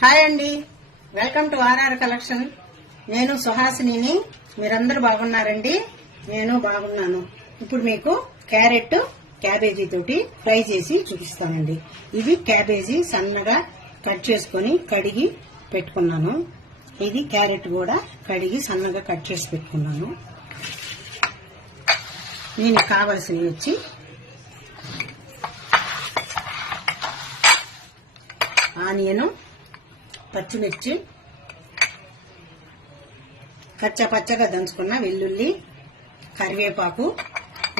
Hi అండి, welcome to RR collection. నేను సుహాసిని. మీరందరూ బాగున్నారండి? నేను బాగున్నాను. ఇప్పుడు మీకు క్యాబేజీ తోటి ఫ్రై చేసి చూపిస్తానండి. ఇది క్యాబేజీ సన్నగా కట్ చేసుకుని కడిగి పెట్టుకున్నాను. ఇది క్యారెట్ కూడా కడిగి సన్నగా కట్ చేసి పెట్టుకున్నాను. దీనికి కావలసినవి వచ్చి ఆనియన్, పచ్చిమిర్చి, పచ్చగా దంచుకున్న వెల్లుల్లి, కరివేపాకు,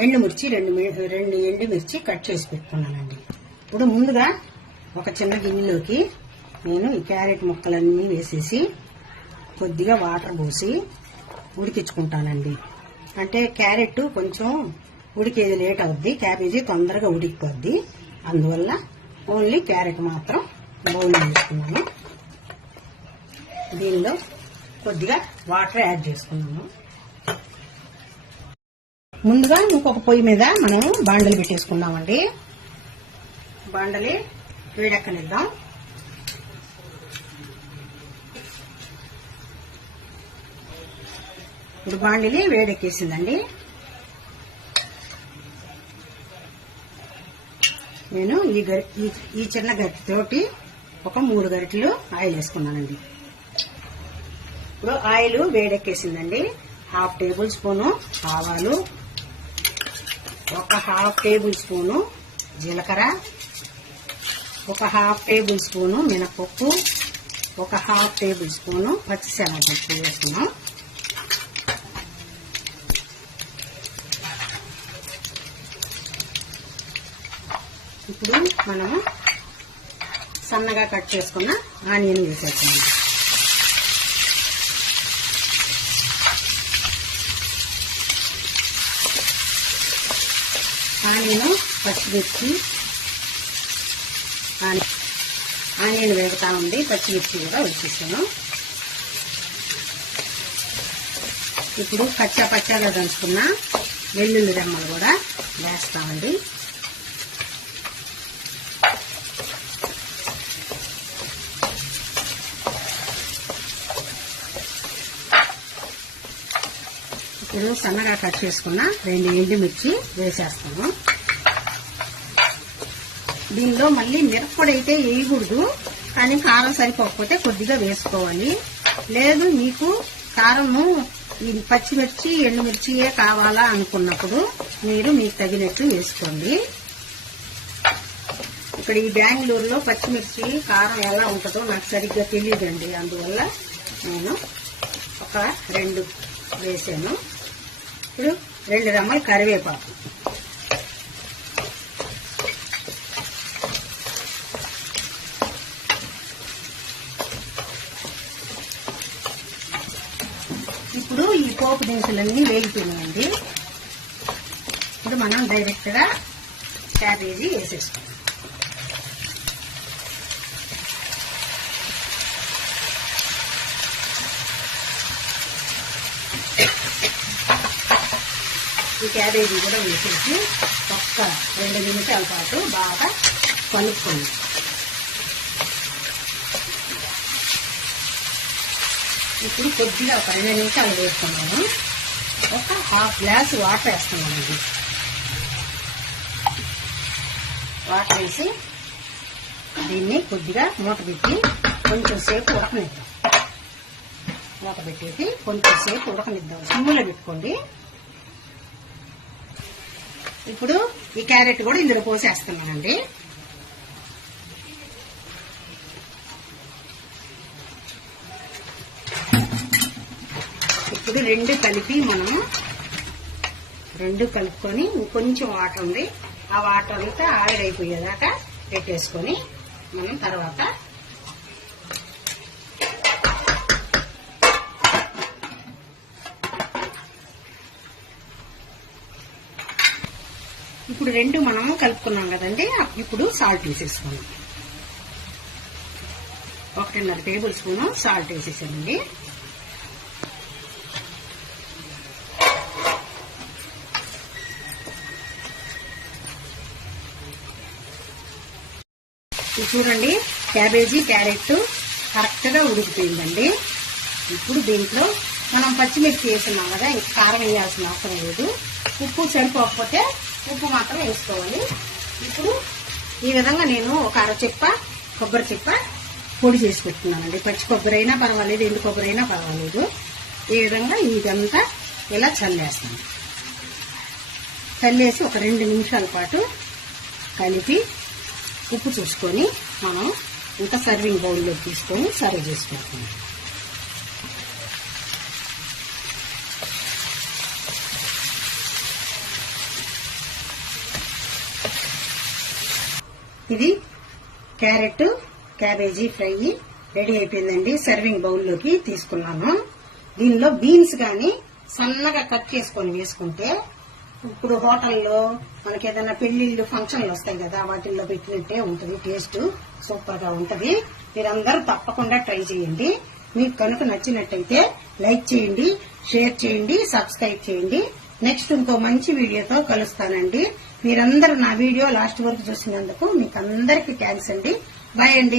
ఎండుమిర్చి రెండు ఎండుమిర్చి కట్ చేసి పెట్టుకున్నానండి. ఇప్పుడు ముందుగా ఒక చిన్న గిన్నెలోకి నేను ఈ క్యారెట్ ముక్కలన్నీ వేసేసి కొద్దిగా వాటర్ పోసి ఉడికించుకుంటానండి. అంటే క్యారెట్ కొంచెం ఉడికేది లేట్ అవుద్ది, క్యాబేజీ తొందరగా ఉడికిపోద్ది. అందువల్ల ఓన్లీ క్యారెట్ మాత్రం బౌల్లో వేసుకున్నాను. దీనిలో కొద్దిగా వాటర్ యాడ్ చేసుకున్నాము. ముందుగా ఇంకొక పొయ్యి మీద మనం బాండలి పెట్టేసుకున్నామండి. బాండలి వేడెక్కనిద్దాం. ఇప్పుడు బాండలి వేడెక్కేసిందండి. నేను ఈ చిన్న గరిటెతోటి ఒక 3 గరిటెలు ఆయిల్ వేసుకున్నానండి. ఇప్పుడు ఆయిల్ వేడెక్కేసిందండి. 1/2 టేబుల్ స్పూను ఆవాలు, ఒక 1/2 టేబుల్ స్పూను జీలకర్ర, ఒక 1/2 టేబుల్ స్పూను మినపప్పు, ఒక 1/2 టేబుల్ స్పూను పచ్చిశనగపప్పు వేసుకున్నాం. ఇప్పుడు మనం సన్నగా కట్ చేసుకున్న ఆనియన్ వేసేస్తున్నాం. ఆనియన్, పచ్చిమిర్చి, ఆనియన్ వేగుతా ఉంది. పచ్చిమిర్చి కూడా వేసేసాను. ఇప్పుడు పచ్చగా దంచుకున్న వెల్లుల్లి రెమ్మలు కూడా వేస్తామండి. ఇప్పుడు సన్నగా కట్ చేసుకున్న 2 ఎండుమిర్చి వేసేస్తాము. దీనిలో మళ్ళీ మిరప్పొడి అయితే వేయకూడదు, కానీ కారం సరిపోకపోతే కొద్దిగా వేసుకోవాలి. లేదు మీకు కారము ఈ పచ్చిమిర్చి ఎండుమిర్చియే కావాలా అనుకున్నప్పుడు మీరు మీకు తగినట్టు వేసుకోండి. ఇక్కడ ఈ బెంగళూరులో పచ్చిమిర్చి కారం ఎలా ఉంటుందో నాకు సరిగ్గా తెలియదండి. అందువల్ల నేను ఒక 2 వేసాను. ఇప్పుడు 2 రెమ్మలు కరివేపాకు, ఇప్పుడు ఈ పోపు దినుసులన్నీ వేగుతున్నాయండి. ఇప్పుడు మనం డైరెక్ట్ గా క్యాబేజీ వేసేస్తాం. ఈ క్యాబేజీ కూడా వేసేసి ఒక్క 2 నిమిషాల పాటు బాగా కలుపుకోండి. ఇప్పుడు కొద్దిగా ఒక 2 నిమిషాలు వేసుకున్నాము. ఒక 1/2 గ్లాసు వాటర్ వేస్తున్నామండి. వాటర్ వేసి దీన్ని కొద్దిగా మూత పెట్టి కొంచెం సేపు ఉడకనిద్దాం. మూత పెట్టేసి కొంచెం సేపు ఉడకనిద్దాం. సిమ్లో పెట్టుకోండి. ఇప్పుడు ఈ క్యారెట్ కూడా ఇందులో పోసేస్తున్నానండి. ఇప్పుడు 2 కలిపి మనం కలుపుకొని కొంచెం వాటర్ ఉంది, ఆ వాటర్ అంతా ఆవిరి అయిపోయేదాకా పెట్టేసుకొని మనం తర్వాత ఇప్పుడు 2 మనం కలుపుకున్నాం కదండి. ఇప్పుడు సాల్ట్ వేసేసుకున్నాం. 1.5 టేబుల్ స్పూన్ సాల్ట్ వేసేసానండి. చూడండి, క్యాబేజీ క్యారెట్ కరెక్ట్ గా ఉడికిపోయిందండి. ఇప్పుడు దీంట్లో మనం పచ్చిమిర్చి వేసున్నాం కదా, ఇంకా కారం వేయాల్సిన అవసరం లేదు. ఉప్పు సరిపోకపోతే ఉప్పు మాత్రం వేసుకోవాలి. ఇప్పుడు ఈ విధంగా నేను ఒక అరచిప్ప కొబ్బరి చిప్ప పొడి చేసి పెట్టుకున్నానండి. పచ్చి కొబ్బరి అయినా పర్వాలేదు, ఎండు కొబ్బరి అయినా పర్వాలేదు. ఈ విధంగా ఇదంతా ఇలా చల్లేస్తాను. చల్లేసి ఒక 2 నిమిషాల పాటు కలిపి ఉప్పు చూసుకొని మనం ఇంకా సర్వింగ్ బౌల్లో తీసుకొని సర్వ్ చేసుకుంటాం. ఇది క్యారెట్ క్యాబేజీ ఫ్రై రెడీ అయిపోయిందండి. సర్వింగ్ బౌల్లోకి తీసుకున్నాను. దీనిలో బీన్స్ గాని సన్నగా కట్ చేసుకొని వేసుకుంటే, ఇప్పుడు హోటల్లో మనకి ఏదైనా పెళ్లిళ్ళు ఫంక్షన్లు వస్తాయి కదా, వాటిల్లో పెట్టినట్టే ఉంటుంది. టేస్ట్ సూపర్ గా ఉంటది. మీరందరూ తప్పకుండా ట్రై చేయండి. మీకు కనుక నచ్చినట్టయితే లైక్ చేయండి, షేర్ చేయండి, సబ్స్క్రైబ్ చేయండి. నెక్స్ట్ ఇంకో మంచి వీడియోతో కలుస్తానండి. మీరందరూ నా వీడియో లాస్ట్ వరకు చూసినందుకు మీకు అందరికీ థ్యాంక్స్ అండి. బాయ్ అండి.